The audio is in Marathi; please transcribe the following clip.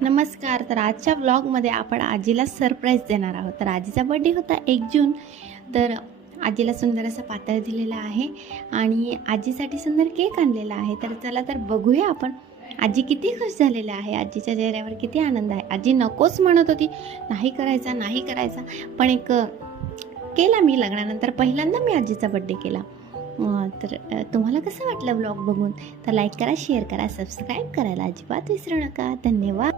नमस्कार. तर आजच्या व्लॉगमध्ये आपण आजीला सरप्राईज देणार आहोत. तर आजीचा बर्थडे होता 1 जून. तर आजीला सुंदर असं पातळ दिलेलं आहे आणि आजीसाठी सुंदर केक आणलेला आहे. तर चला तर बघूया आपण आजी किती खुश झालेली आहे. आजीच्या चेहऱ्यावर किती आनंद आहे. आजी नकोच म्हणत होती, नाही करायचा नाही करायचा, पण केला मी. लग्नानंतर पहिल्यांदा मी आजीचा बर्थडे केला. तर तुम्हाला कसं वाटलं व्लॉग बघून? तर लाईक करा, शेअर करा, सबस्क्राईब करायला अजिबात विसरू नका. धन्यवाद.